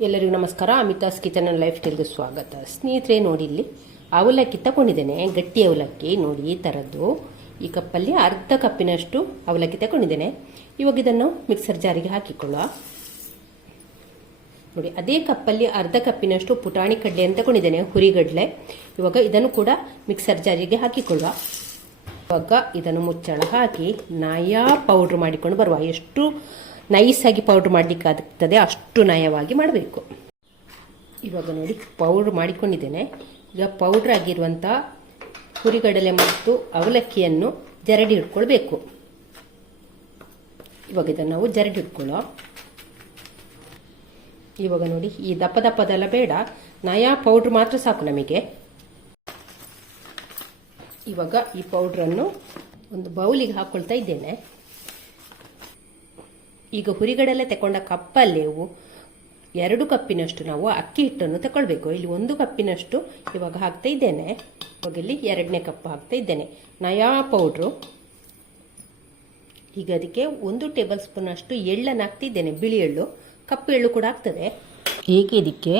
ಎಲ್ಲರಿಗೂ ನಮಸ್ಕಾರ. Amitha's kitchen and life ಸ್ಟೈಲ್ಗೆ ಸ್ವಾಗತ. ಸ್ನೇಹಿತರೆ ನೋಡಿ, ಇಲ್ಲಿ ಅವಲಕ್ಕಿ ತಗೊಂಡಿದ್ದೇನೆ. ಗಟ್ಟಿ ಅವಲಕ್ಕಿ ನೋಡಿ, ಈ ಥರದ್ದು. ಈ ಕಪ್ಪಲ್ಲಿ ಅರ್ಧ ಕಪ್ಪಿನಷ್ಟು ಅವಲಕ್ಕಿ ತಗೊಂಡಿದ್ದೇನೆ. ಇವಾಗ ಇದನ್ನು ಮಿಕ್ಸರ್ ಜಾರಿಗೆ ಹಾಕಿಕೊಳ್ಳುವ. ನೋಡಿ, ಅದೇ ಕಪ್ಪಲ್ಲಿ ಅರ್ಧ ಕಪ್ಪಿನಷ್ಟು ಪುಟಾಣಿ ಕಡಲೆ ಅಂತ ತಗೊಂಡಿದ್ದೇನೆ, ಹುರಿಗಡಲೆ. ಇವಾಗ ಇದನ್ನು ಕೂಡ ಮಿಕ್ಸರ್ ಜಾರಿಗೆ ಹಾಕಿಕೊಳ್ಳುವ. ಇವಾಗ ಇದನ್ನು ಮುಚ್ಚಳ ಹಾಕಿ ನಯ ಪೌಡ್ರ್ ಮಾಡಿಕೊಂಡು ಬರುವ. ಎಷ್ಟು ನೈಸಾಗಿ ಪೌಡ್ರ್ ಮಾಡಲಿಕ್ಕೆ ಆಗ್ತದೆ ಅಷ್ಟು ನಯವಾಗಿ ಮಾಡಬೇಕು. ಇವಾಗ ನೋಡಿ, ಪೌಡ್ರ್ ಮಾಡಿಕೊಂಡಿದ್ದೇನೆ. ಈಗ ಪೌಡ್ರ್ ಆಗಿರುವಂಥ ಹುರಿಗಡಲೆ ಮತ್ತು ಅವಲಕ್ಕಿಯನ್ನು ಜರಡಿ ಇಟ್ಕೊಳ್ಬೇಕು. ಇವಾಗ ಇದನ್ನು ನಾವು ಜರಡಿ ಇಟ್ಕೊಳ್ಳೋ. ಇವಾಗ ನೋಡಿ, ಈ ದಪ್ಪ ದಪ್ಪದೆಲ್ಲ ಬೇಡ, ನಯ ಪೌಡ್ರ್ ಮಾತ್ರ ಸಾಕು ನಮಗೆ. ಇವಾಗ ಈ ಪೌಡ್ರನ್ನು ಒಂದು ಬೌಲಿಗೆ ಹಾಕ್ಕೊಳ್ತಾ ಇದ್ದೇನೆ. ಈಗ ಹುರಿಗಡಲೆ ತಗೊಂಡ ಕಪ್ಪಲ್ಲಿ 2 ಕಪ್ಪಿನಷ್ಟು ನಾವು ಅಕ್ಕಿ ಹಿಟ್ಟನ್ನು ತಗೊಳ್ಬೇಕು. ಇಲ್ಲಿ 1 ಕಪ್ಪಿನಷ್ಟು ಇವಾಗ ಹಾಕ್ತಾ ಇದ್ದೇನೆ. ಇವಾಗ ಇಲ್ಲಿ 2ನೇ ಕಪ್ ಹಾಕ್ತಾ ಇದ್ದೇನೆ ನಯಾ ಪೌಡ್ರು. ಈಗ ಅದಕ್ಕೆ 1 ಟೇಬಲ್ ಸ್ಪೂನ್ ಅಷ್ಟು ಎಳ್ಳನ್ನು ಹಾಕ್ತಿದ್ದೇನೆ, ಬಿಳಿ ಎಳ್ಳು. ಕಪ್ಪು ಎಳ್ಳು ಕೂಡ ಆಗ್ತದೆ. ಈಗ ಇದಕ್ಕೆ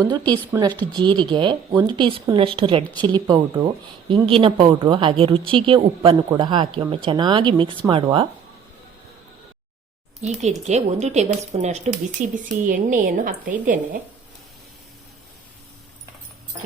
1 ಟೀ ಸ್ಪೂನ್ ಅಷ್ಟು ಜೀರಿಗೆ, 1 ಟೀ ಸ್ಪೂನ್ ಅಷ್ಟು ರೆಡ್ ಚಿಲ್ಲಿ ಪೌಡ್ರು, ಇಂಗಿನ ಪೌಡ್ರು, ಹಾಗೆ ರುಚಿಗೆ ಉಪ್ಪನ್ನು ಕೂಡ ಹಾಕಿ ಒಮ್ಮೆ ಚೆನ್ನಾಗಿ ಮಿಕ್ಸ್ ಮಾಡುವ. ಈಗ ಇದಕ್ಕೆ 1 ಟೇಬಲ್ ಸ್ಪೂನ್ ಅಷ್ಟು ಬಿಸಿ ಬಿಸಿ ಎಣ್ಣೆಯನ್ನು ಹಾಕ್ತಾ ಇದ್ದೇನೆ.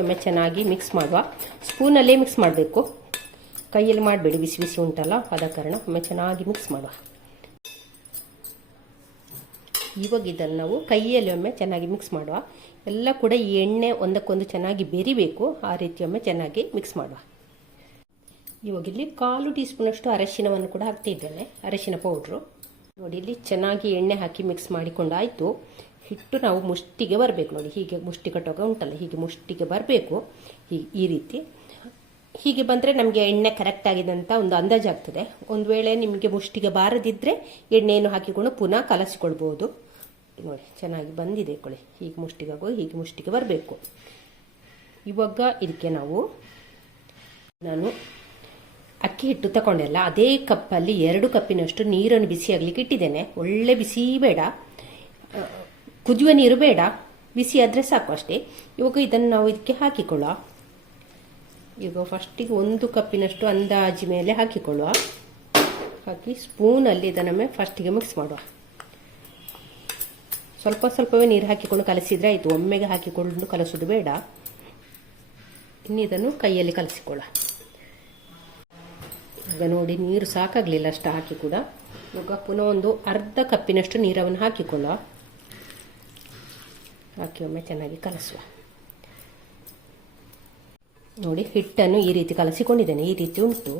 ಒಮ್ಮೆ ಚೆನ್ನಾಗಿ ಮಿಕ್ಸ್ ಮಾಡುವ. ಸ್ಪೂನಲ್ಲೇ ಮಿಕ್ಸ್ ಮಾಡಬೇಕು, ಕೈಯಲ್ಲಿ ಮಾಡಬೇಡಿ, ಬಿಸಿ ಬಿಸಿ ಉಂಟಲ್ಲ, ಆದ ಕಾರಣ ಒಮ್ಮೆ ಚೆನ್ನಾಗಿ ಮಿಕ್ಸ್ ಮಾಡುವ. ಇವಾಗ ಇದನ್ನು ನಾವು ಕೈಯಲ್ಲಿ ಒಮ್ಮೆ ಚೆನ್ನಾಗಿ ಮಿಕ್ಸ್ ಮಾಡುವ. ಎಲ್ಲ ಕೂಡ ಈ ಎಣ್ಣೆ ಒಂದಕ್ಕೊಂದು ಚೆನ್ನಾಗಿ ಬೆರಿಬೇಕು, ಆ ರೀತಿ ಒಮ್ಮೆ ಚೆನ್ನಾಗಿ ಮಿಕ್ಸ್ ಮಾಡುವ. ಇವಾಗ ಇಲ್ಲಿ 1/4 ಟೀ ಸ್ಪೂನ್ ಅಷ್ಟು ಅರಶಿನವನ್ನು ಕೂಡ ಹಾಕ್ತಾ ಇದ್ದೇನೆ, ಅರಶಿನ ಪೌಡ್ರು. ನೋಡಿ, ಇಲ್ಲಿ ಚೆನ್ನಾಗಿ ಎಣ್ಣೆ ಹಾಕಿ ಮಿಕ್ಸ್ ಮಾಡಿಕೊಂಡಾಯಿತು. ಹಿಟ್ಟು ನಾವು ಮುಷ್ಟಿಗೆ ಬರಬೇಕು. ನೋಡಿ, ಹೀಗೆ ಮುಷ್ಟಿ ಕಟ್ಟೋಗ ಉಂಟಲ್ಲ, ಹೀಗೆ ಮುಷ್ಟಿಗೆ ಬರಬೇಕು. ಈ ರೀತಿ ಹೀಗೆ ಬಂದರೆ ನಮಗೆ ಎಣ್ಣೆ ಕರೆಕ್ಟ್ ಆಗಿದೆ ಅಂತ ಒಂದು ಅಂದಾಜಾಗ್ತದೆ. ಒಂದು ವೇಳೆ ನಿಮಗೆ ಮುಷ್ಟಿಗೆ ಬಾರದಿದ್ದರೆ ಎಣ್ಣೆಯನ್ನು ಹಾಕಿಕೊಂಡು ಪುನಃ ಕಲಸಿಕೊಳ್ಬೋದು. ನೋಡಿ, ಚೆನ್ನಾಗಿ ಬಂದಿದೆ ಕೊಳ್ಳಿ. ಹೀಗೆ ಮುಷ್ಟಿಗಾಗೋ, ಹೀಗೆ ಮುಷ್ಟಿಗೆ ಬರಬೇಕು. ಇವಾಗ ಇದಕ್ಕೆ ನಾನು ಅಕ್ಕಿ ಹಿಟ್ಟು ತಗೊಂಡೆಲ್ಲ ಅದೇ ಕಪ್ಪಲ್ಲಿ 2 ಕಪ್ಪಿನಷ್ಟು ನೀರನ್ನು ಬಿಸಿ ಆಗಲಿಕ್ಕೆ ಇಟ್ಟಿದ್ದೇನೆ. ಒಳ್ಳೆ ಬಿಸಿ ಬೇಡ, ಕುದಿಯುವ ನೀರು ಬೇಡ, ಬಿಸಿ ಆದರೆ ಸಾಕು ಅಷ್ಟೇ. ಇವಾಗ ಇದನ್ನು ನಾವು ಇದಕ್ಕೆ ಹಾಕಿಕೊಳ್ಳುವ. ಈಗ ಫಸ್ಟಿಗೆ 1 ಕಪ್ಪಿನಷ್ಟು ಅಂದಾಜು ಮೇಲೆ ಹಾಕಿಕೊಳ್ಳುವ. ಹಾಕಿ ಸ್ಪೂನಲ್ಲಿ ಇದನ್ನೊಮ್ಮೆ ಫಸ್ಟಿಗೆ ಮಿಕ್ಸ್ ಮಾಡುವ. ಸ್ವಲ್ಪ ಸ್ವಲ್ಪವೇ ನೀರು ಹಾಕಿಕೊಂಡು ಕಲಸಿದ್ರೆ ಆಯಿತು, ಒಮ್ಮೆಗೆ ಹಾಕಿಕೊಂಡು ಕಲಸೋದು ಬೇಡ. ಇನ್ನು ಇದನ್ನು ಕೈಯಲ್ಲಿ ಕಲಸಿಕೊಳ್ಳ. ಈಗ ನೋಡಿ, ನೀರು ಸಾಕಾಗಲಿಲ್ಲ ಅಷ್ಟು ಹಾಕಿ ಕೂಡ. ಇವಾಗ ಪುನಃ ಒಂದು ಅರ್ಧ ಕಪ್ಪಿನಷ್ಟು ನೀರನ್ನು ಹಾಕಿಕೊಳ್ಳುವ. ಹಾಕಿ ಒಮ್ಮೆ ಚೆನ್ನಾಗಿ ಕಲಸುವ. ನೋಡಿ, ಹಿಟ್ಟನ್ನು ಈ ರೀತಿ ಕಲಸಿಕೊಂಡಿದ್ದೇನೆ, ಈ ರೀತಿ ಉಂಟು.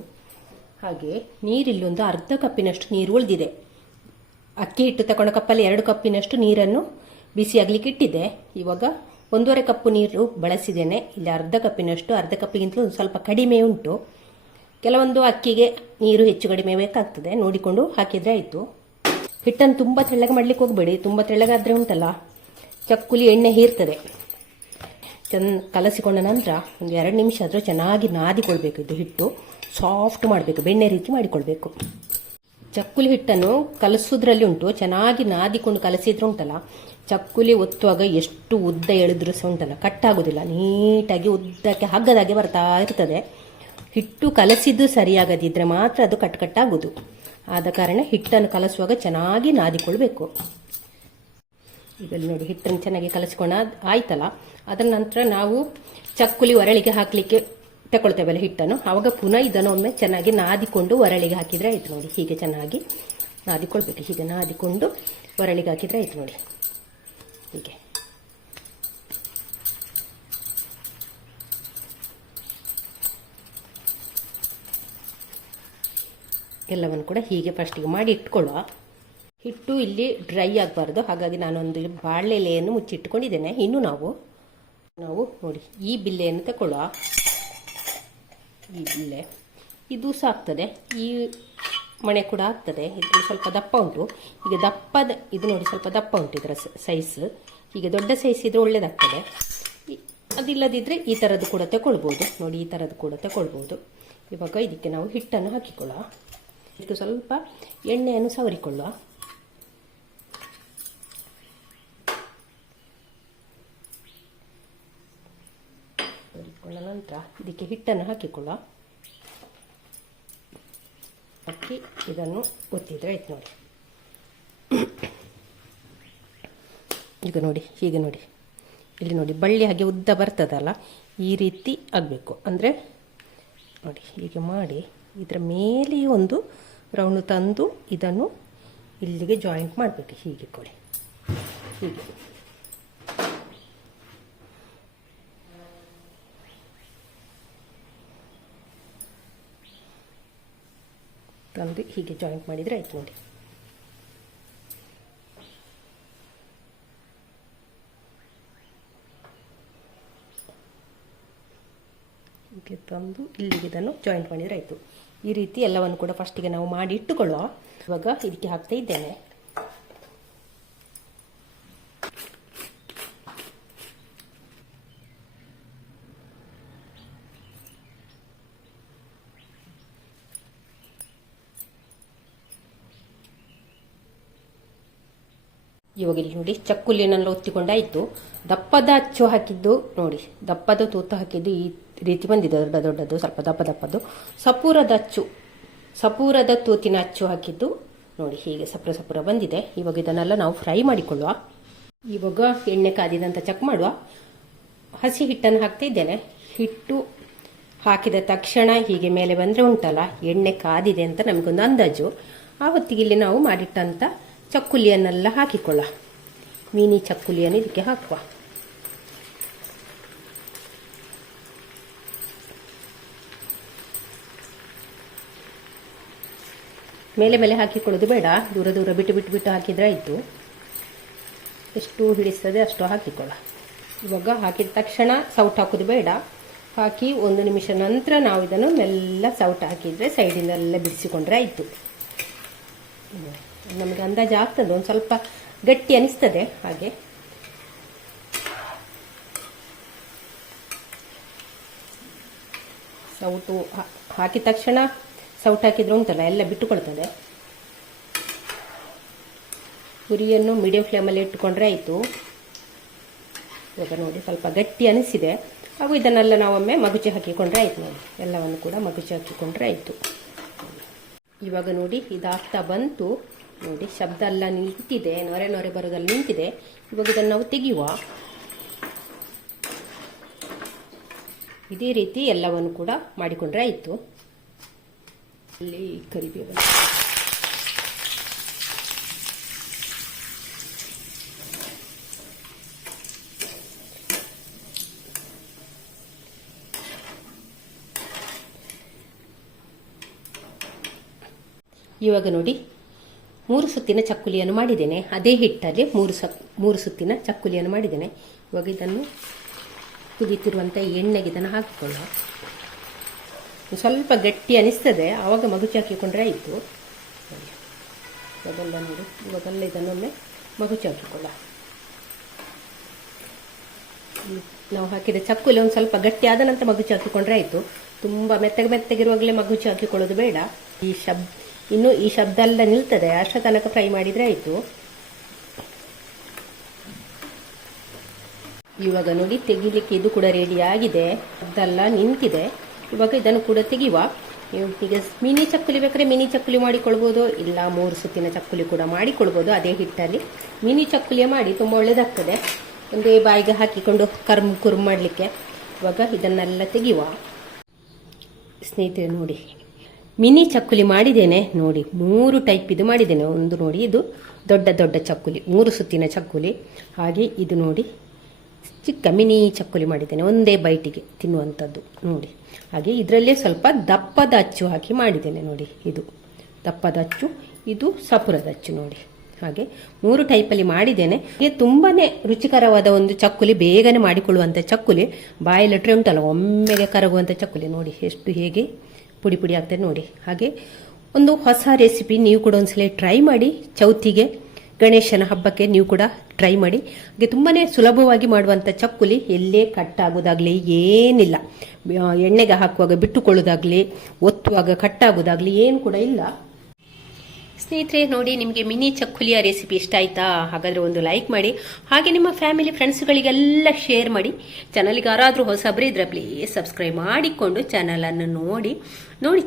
ಹಾಗೆ ನೀರಿಲ್ಲಿ ಒಂದು ಅರ್ಧ ಕಪ್ಪಿನಷ್ಟು ನೀರು ಉಳಿದಿದೆ. ಅಕ್ಕಿ ಹಿಟ್ಟು ತಗೊಂಡ ಕಪ್ಪಲ್ಲಿ 2 ಕಪ್ಪಿನಷ್ಟು ನೀರನ್ನು ಬಿಸಿ ಆಗಲಿಕ್ಕೆ ಇಟ್ಟಿದ್ದೆ. ಇವಾಗ 1.5 ಕಪ್ಪು ನೀರು ಬಳಸಿದ್ದೇನೆ. ಇಲ್ಲಿ ಅರ್ಧ ಕಪ್ಪಿನಷ್ಟು, ಅರ್ಧ ಕಪ್ಪಿಗಿಂತಲೂ ಸ್ವಲ್ಪ ಕಡಿಮೆ ಉಂಟು. ಕೆಲವೊಂದು ಅಕ್ಕಿಗೆ ನೀರು ಹೆಚ್ಚು ಕಡಿಮೆ ಬೇಕಾಗ್ತದೆ, ನೋಡಿಕೊಂಡು ಹಾಕಿದರೆ ಆಯಿತು. ಹಿಟ್ಟನ್ನು ತುಂಬ ತೆಳ್ಳಗೆ ಮಾಡಲಿಕ್ಕೆ ಹೋಗಬೇಡಿ, ತುಂಬ ತೆಳ್ಳಗಾದರೆ ಉಂಟಲ್ಲ ಚಕ್ಕುಲಿ ಎಣ್ಣೆ ಹೀರ್ತದೆ. ಕಲಸಿಕೊಂಡ ನಂತರ ಒಂದು 2 ನಿಮಿಷ ಆದರೂ ಚೆನ್ನಾಗಿ ನಾದಿಕೊಳ್ಬೇಕು. ಇದು ಹಿಟ್ಟು ಸಾಫ್ಟ್ ಮಾಡಬೇಕು, ಬೆಣ್ಣೆ ರೀತಿ ಮಾಡಿಕೊಳ್ಬೇಕು. ಚಕ್ಕುಲಿ ಹಿಟ್ಟನ್ನು ಕಲಸೋದ್ರಲ್ಲಿ ಉಂಟು, ಚೆನ್ನಾಗಿ ನಾದಿಕೊಂಡು ಕಲಸಿದ್ರೆ ಉಂಟಲ್ಲ, ಚಕ್ಕುಲಿ ಒತ್ತುವಾಗ ಎಷ್ಟು ಉದ್ದ ಎಳೆದ್ರೂ ಸಹ ಉಂಟಲ್ಲ ಕಟ್ಟಾಗೋದಿಲ್ಲ, ನೀಟಾಗಿ ಉದ್ದಕ್ಕೆ ಹಗ್ಗದಾಗೆ ಬರ್ತಾ ಇರ್ತದೆ. ಹಿಟ್ಟು ಕಲಸಿದ್ದು ಸರಿಯಾಗದಿದ್ದರೆ ಮಾತ್ರ ಅದು ಕಟ್ಟಾಗೋದು. ಆದ ಕಾರಣ ಹಿಟ್ಟನ್ನು ಕಲಸುವಾಗ ಚೆನ್ನಾಗಿ ನಾದಿಕೊಳ್ಬೇಕು. ಈಗ ನೋಡಿ, ಹಿಟ್ಟನ್ನು ಚೆನ್ನಾಗಿ ಕಲಸಿಕೊಂಡ ಆಯ್ತಲ್ಲ, ಅದರ ನಂತರ ನಾವು ಚಕ್ಕುಲಿ ಒರಳಿಗೆ ಹಾಕಲಿಕ್ಕೆ ತಗೊಳ್ತೇವಲ್ಲ ಹಿಟ್ಟನ್ನು, ಆವಾಗ ಪುನಃ ಇದನ್ನು ಒಮ್ಮೆ ಚೆನ್ನಾಗಿ ನಾದಿಕೊಂಡು ಒರಳಿಗೆ ಹಾಕಿದರೆ ಆಯಿತು. ನೋಡಿ, ಹೀಗೆ ಚೆನ್ನಾಗಿ ನಾದಿಕೊಳ್ಬೇಕು. ಹೀಗೆ ನಾದಿಕೊಂಡು ಒರಳಿಗೆ ಹಾಕಿದರೆ ಆಯಿತು. ನೋಡಿ, ಹೀಗೆ ಎಲ್ಲವನ್ನು ಕೂಡ ಹೀಗೆ ಫಸ್ಟಿಗೆ ಮಾಡಿ ಇಟ್ಕೊಳ್ಳುವ. ಹಿಟ್ಟು ಇಲ್ಲಿ ಡ್ರೈ ಆಗಬಾರ್ದು, ಹಾಗಾಗಿ ನಾನೊಂದು ಬಾಳೆ ಎಲೆಯನ್ನು ಮುಚ್ಚಿಟ್ಕೊಂಡಿದ್ದೇನೆ. ಇನ್ನು ನಾವು ನೋಡಿ, ಈ ಬಿಲ್ಲೆಯನ್ನು ತಗೊಳ್ಳುವ. ಈ ಬಿಲ್ಲೆ ಇದು ಸಾಕ್ತದೆ, ಈ ಮಣೆ ಕೂಡ ಆಗ್ತದೆ. ಇದು ಸ್ವಲ್ಪ ದಪ್ಪ ಉಂಟು. ಈಗ ಇದು ನೋಡಿ, ಸ್ವಲ್ಪ ದಪ್ಪ ಉಂಟು ಇದರ ಸೈಜ್. ಹೀಗೆ ದೊಡ್ಡ ಸೈಜ್ ಇದ್ರೆ ಒಳ್ಳೇದಾಗ್ತದೆ. ಅದಿಲ್ಲದಿದ್ದರೆ ಈ ಥರದ್ದು ಕೂಡ ತಗೊಳ್ಬೋದು. ನೋಡಿ, ಈ ಥರದ್ದು ಕೂಡ ತಗೊಳ್ಬೋದು. ಇವಾಗ ಇದಕ್ಕೆ ನಾವು ಹಿಟ್ಟನ್ನು ಹಾಕಿಕೊಳ್ಳುವ. ಇದಕ್ಕೆ ಸ್ವಲ್ಪ ಎಣ್ಣೆಯನ್ನು ಸವರಿಕೊಳ್ಳುವ. ಮಾಡಿಕೊಂಡ ನಂತರ ಇದಕ್ಕೆ ಹಿಟ್ಟನ್ನು ಹಾಕಿಕೊಳ್ಳುವ. ಹಾಕಿ ಇದನ್ನು ಒತ್ತಿದ್ರೆ ಆಯ್ತು ನೋಡಿ. ಈಗ ನೋಡಿ, ಹೀಗೆ ನೋಡಿ, ಇಲ್ಲಿ ನೋಡಿ ಬಳ್ಳಿ ಹಾಗೆ ಉದ್ದ ಬರ್ತದಲ್ಲ, ಈ ರೀತಿ ಆಗಬೇಕು. ಅಂದರೆ ನೋಡಿ ಹೀಗೆ ಮಾಡಿ ಇದರ ಮೇಲೆ ಒಂದು ರೌಂಡ್ ತಂದು ಇದನ್ನು ಇಲ್ಲಿಗೆ ಜಾಯಿಂಟ್ ಮಾಡಬೇಕು. ಹೀಗೆ ಕೊಡಿ, ಹೀಗೆ ತಂದು ಹೀಗೆ ಜಾಯಿಂಟ್ ಮಾಡಿದರೆ ಆಯ್ತು ನೋಡಿ. ಹೀಗೆ ತಂದು ಇಲ್ಲಿಗೆ ಇದನ್ನು ಜಾಯಿಂಟ್ ಮಾಡಿದರೆ ಆಯಿತು. ಈ ರೀತಿ ಎಲ್ಲವನ್ನು ಕೂಡ ಫಸ್ಟಿಗೆ ನಾವು ಮಾಡಿ ಇಟ್ಟುಕೊಳ್ಳುವ. ಇವಾಗ ಇದಕ್ಕೆ ಹಾಕ್ತಾ ಇದ್ದೇನೆ. ಇವಾಗ ಇಲ್ಲಿ ನೋಡಿ ಚಕ್ಕುಲಿಯನ್ನೆಲ್ಲ ಒತ್ತಿಕೊಂಡಾಯಿತು. ದಪ್ಪದ ಅಚ್ಚು ಹಾಕಿದ್ದು ನೋಡಿ, ದಪ್ಪದ ತೂತು ಹಾಕಿದ್ದು ಈ ರೀತಿ ಬಂದಿದೆ, ದೊಡ್ಡ ದೊಡ್ಡದು, ಸ್ವಲ್ಪ ದಪ್ಪದ್ದು. ಸಪೂರದ ತೂತಿನ ಅಚ್ಚು ಹಾಕಿದ್ದು ನೋಡಿ, ಹೀಗೆ ಸಪುರ ಬಂದಿದೆ. ಇವಾಗ ಇದನ್ನೆಲ್ಲ ನಾವು ಫ್ರೈ ಮಾಡಿಕೊಳ್ಳುವ. ಇವಾಗ ಎಣ್ಣೆ ಕಾದಿದಂತ ಚೆಕ್ ಮಾಡುವ. ಹಸಿ ಹಿಟ್ಟನ್ನು ಹಾಕ್ತಾ ಇದ್ದೇನೆ. ಹಿಟ್ಟು ಹಾಕಿದ ತಕ್ಷಣ ಹೀಗೆ ಮೇಲೆ ಬಂದರೆ ಉಂಟಲ್ಲ, ಎಣ್ಣೆ ಕಾದಿದೆ ಅಂತ ನಮಗೊಂದು ಅಂದಾಜು. ಆ ಹೊತ್ತಿಗೆ ಇಲ್ಲಿ ನಾವು ಮಾಡಿಟ್ಟಂತ ಚಕ್ಕುಲಿಯನ್ನೆಲ್ಲ ಹಾಕಿಕೊಳ್ಳ. ಮಿನಿ ಚಕ್ಕುಲಿಯನ್ನು ಇದಕ್ಕೆ ಹಾಕುವ. ಮೇಲೆ ಹಾಕಿಕೊಳ್ಳೋದು ಬೇಡ, ದೂರ ಬಿಟ್ಟು ಹಾಕಿದ್ರೆ ಆಯಿತು. ಎಷ್ಟು ಹಿಡಿಸ್ತದೆ ಅಷ್ಟು ಹಾಕಿಕೊಳ್ಳ. ಇವಾಗ ಹಾಕಿದ ತಕ್ಷಣ ಸೌಟ್ ಹಾಕೋದು ಬೇಡ. ಹಾಕಿ 1 ನಿಮಿಷ ನಂತರ ನಾವು ಇದನ್ನು ಮೆಲ್ಲ ಸೌಟ್ ಹಾಕಿದರೆ ಸೈಡಿನೆಲ್ಲ ಬಿಡಿಸಿಕೊಂಡ್ರೆ ಆಯಿತು. ನಮಗೆ ಅಂದಾಜು ಆಗ್ತದೆ, ಒಂದು ಸ್ವಲ್ಪ ಗಟ್ಟಿ ಅನಿಸ್ತದೆ. ಹಾಗೆ ಸೌಟು ಹಾಕಿದ ತಕ್ಷಣ ಸೌಟ್ ಹಾಕಿದ್ರೆ ಉಂಟಲ್ಲ ಎಲ್ಲ ಬಿಟ್ಟುಕೊಳ್ತದೆ. ಉರಿಯನ್ನು ಮೀಡಿಯಂ ಫ್ಲೇಮಲ್ಲಿ ಇಟ್ಟುಕೊಂಡ್ರೆ ಆಯಿತು. ಇವಾಗ ನೋಡಿ ಸ್ವಲ್ಪ ಗಟ್ಟಿ ಅನಿಸಿದೆ. ಹಾಗೂ ಇದನ್ನೆಲ್ಲ ನಾವೊಮ್ಮೆ ಮಗುಚಿ ಹಾಕಿಕೊಂಡ್ರೆ ಆಯಿತು ನೋಡಿ. ಎಲ್ಲವನ್ನು ಕೂಡ ಮಗುಚಿ ಹಾಕಿಕೊಂಡ್ರೆ ಆಯಿತು. ಇವಾಗ ನೋಡಿ ಇದಾಗ್ತಾ ಬಂತು ನೋಡಿ, ಶಬ್ದ ಎಲ್ಲ ನಿಂತಿದೆ, ನೊರೆ ಬರೋದೆಲ್ಲ ನಿಂತಿದೆ. ಇವಾಗ ಇದನ್ನು ನಾವು ತೆಗೆಯುವ. ಇದೇ ರೀತಿ ಎಲ್ಲವನ್ನು ಕೂಡ ಮಾಡಿಕೊಂಡ್ರೆ ಆಯಿತು. ಅಲ್ಲಿ ಕರಿಬೇವು ಇವಾಗ ನೋಡಿ 3 ಸುತ್ತಿನ ಚಕ್ಕುಲಿಯನ್ನು ಮಾಡಿದ್ದೇನೆ. ಅದೇ ಹಿಟ್ಟಲ್ಲಿ 3 ಸುತ್ತಿನ ಚಕ್ಕುಲಿಯನ್ನು ಮಾಡಿದ್ದೇನೆ. ಇವಾಗ ಇದನ್ನು ಕುದೀತಿರುವಂಥ ಎಣ್ಣೆಗೆ ಇದನ್ನು ಹಾಕಿಕೊಳ್ಳುವ. ಸ್ವಲ್ಪ ಗಟ್ಟಿ ಅನಿಸ್ತದೆ, ಆವಾಗ ಮಗುಚಿ ಹಾಕಿಕೊಂಡ್ರೆ ಆಯಿತು. ಇವಾಗೆಲ್ಲ ನೋಡಿ, ಇವಾಗೆಲ್ಲ ಇದನ್ನೊಮ್ಮೆ ಮಗುಚಿ ಹಾಕಿಕೊಳ್ಳ. ನಾವು ಹಾಕಿದ ಚಕ್ಕುಲಿ ಒಂದು ಸ್ವಲ್ಪ ಗಟ್ಟಿ ಆದ ನಂತರ ಮಗುಚಿ ಹಾಕಿಕೊಂಡ್ರೆ ಆಯಿತು. ತುಂಬ ಮೆತ್ತಗಿರುವಾಗಲೇ ಮಗುಚಿ ಹಾಕಿಕೊಳ್ಳೋದು ಬೇಡ. ಇನ್ನು ಈ ಶಬ್ದ ಎಲ್ಲ ನಿಲ್ತದೆ, ಅಷ್ಟ ತನಕ ಫ್ರೈ ಮಾಡಿದರೆ ಆಯಿತು. ಇವಾಗ ನೋಡಿ ತೆಗಿಲಿಕ್ಕೆ ಇದು ಕೂಡ ರೆಡಿ ಆಗಿದೆ, ಶಬ್ದ ನಿಂತಿದೆ. ಇವಾಗ ಇದನ್ನು ಕೂಡ ತೆಗೆಯುವ. ಈಗ ಮಿನಿ ಚಕ್ಕುಲಿ ಬೇಕಾದ್ರೆ ಮಿನಿ ಚಕ್ಕುಲಿ ಮಾಡಿಕೊಳ್ಬೋದು, ಇಲ್ಲ 3 ಸುತ್ತಿನ ಚಕ್ಕುಲಿ ಕೂಡ ಮಾಡಿಕೊಳ್ಬೋದು. ಅದೇ ಹಿಟ್ಟಲ್ಲಿ ಮಿನಿ ಚಕ್ಕುಲಿಯ ಮಾಡಿ ತುಂಬ ಒಳ್ಳೆಯದಾಗ್ತದೆ, ಒಂದೇ ಬಾಯಿಗೆ ಹಾಕಿಕೊಂಡು ಕುರ್ಮ್ ಮಾಡಲಿಕ್ಕೆ. ಇವಾಗ ಇದನ್ನೆಲ್ಲ ತೆಗೆಯುವ. ಸ್ನೇಹಿತರೆ ನೋಡಿ, ಮಿನಿ ಚಕ್ಕುಲಿ ಮಾಡಿದ್ದೇನೆ ನೋಡಿ. 3 ಟೈಪ್ ಇದು ಮಾಡಿದ್ದೇನೆ. ಒಂದು ನೋಡಿ, ಇದು ದೊಡ್ಡ ಚಕ್ಕುಲಿ, 3 ಸುತ್ತಿನ ಚಕ್ಕುಲಿ. ಹಾಗೆ ಇದು ನೋಡಿ ಚಿಕ್ಕ ಮಿನಿ ಚಕ್ಕುಲಿ ಮಾಡಿದ್ದೇನೆ, ಒಂದೇ ಬೈಟಿಗೆ ತಿನ್ನುವಂಥದ್ದು ನೋಡಿ. ಹಾಗೆ ಇದರಲ್ಲೇ ಸ್ವಲ್ಪ ದಪ್ಪದ ಅಚ್ಚು ಹಾಕಿ ಮಾಡಿದ್ದೇನೆ ನೋಡಿ. ಇದು ದಪ್ಪದ ಅಚ್ಚು, ಇದು ಸಪುರದ ಅಚ್ಚು ನೋಡಿ. ಹಾಗೆ 3 ಟೈಪಲ್ಲಿ ಮಾಡಿದ್ದೇನೆ. ಹಾಗೆ ತುಂಬಾನೇ ರುಚಿಕರವಾದ ಒಂದು ಚಕ್ಕುಲಿ, ಬೇಗನೆ ಮಾಡಿಕೊಳ್ಳುವಂಥ ಚಕ್ಕುಲಿ. ಬಾಯಲ್ಲಿಟ್ರೆ ಉಂಟಲ್ಲ ಒಮ್ಮೆಗೆ ಕರಗುವಂಥ ಚಕ್ಕುಲಿ ನೋಡಿ, ಎಷ್ಟು ಹೇಗೆ ಪುಡಿ ಆಗ್ತದೆ ನೋಡಿ. ಹಾಗೆ ಒಂದು ಹೊಸ ರೆಸಿಪಿ ನೀವು ಕೂಡ ಒಂದ್ಸಲ ಟ್ರೈ ಮಾಡಿ. ಚೌತಿಗೆ, ಗಣೇಶನ ಹಬ್ಬಕ್ಕೆ ನೀವು ಕೂಡ ಟ್ರೈ ಮಾಡಿ. ಹಾಗೆ ತುಂಬಾನೇ ಸುಲಭವಾಗಿ ಮಾಡುವಂಥ ಚಕ್ಕುಲಿ, ಎಲ್ಲೇ ಕಟ್ಟಾಗೋದಾಗ್ಲಿ ಏನಿಲ್ಲ. ಎಣ್ಣೆಗೆ ಹಾಕುವಾಗ ಬಿಟ್ಟುಕೊಳ್ಳೋದಾಗ್ಲಿ, ಒತ್ತುವಾಗ ಕಟ್ಟಾಗೋದಾಗ್ಲಿ ಏನು ಕೂಡ ಇಲ್ಲ. ಸ್ನೇಹಿತರೆ ನೋಡಿ, ನಿಮಗೆ ಮಿನಿ ಚಕ್ಕುಲಿಯ ರೆಸಿಪಿ ಇಷ್ಟ ಆಯ್ತಾ? ಹಾಗಾದರೆ ಒಂದು ಲೈಕ್ ಮಾಡಿ, ಹಾಗೆ ನಿಮ್ಮ ಫ್ಯಾಮಿಲಿ ಫ್ರೆಂಡ್ಸ್ಗಳಿಗೆಲ್ಲ ಶೇರ್ ಮಾಡಿ. ಚಾನಲ್ಗೆ ಯಾರಾದರೂ ಹೊಸಬ್ರಿದ್ರೆ ಪ್ಲೀಸ್ ಸಬ್ಸ್ಕ್ರೈಬ್ ಮಾಡಿಕೊಂಡು ಚಾನಲನ್ನು ನೋಡಿ.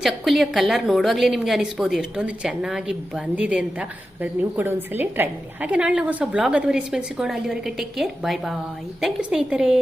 ಚಕ್ಕುಲಿಯ ಕಲರ್ ನೋಡುವಾಗಲೇ ನಿಮಗೆ ಅನಿಸ್ಬೋದು ಎಷ್ಟೊಂದು ಚೆನ್ನಾಗಿ ಬಂದಿದೆ ಅಂತ. ಹಾಗಾದ್ರೆ ನೀವು ಕೂಡ ಒಂದ್ಸಲ ಟ್ರೈ ಮಾಡಿ. ಹಾಗೆ ನಾಳೆ ಹೊಸ ಬ್ಲಾಗ್ ಅಥವಾ ರೆಸಿಪಿ ಸಿಗೋಣ. ಅಲ್ಲಿವರೆಗೆ take care, bye bye. Thank you ಸ್ನೇಹಿತರೆ.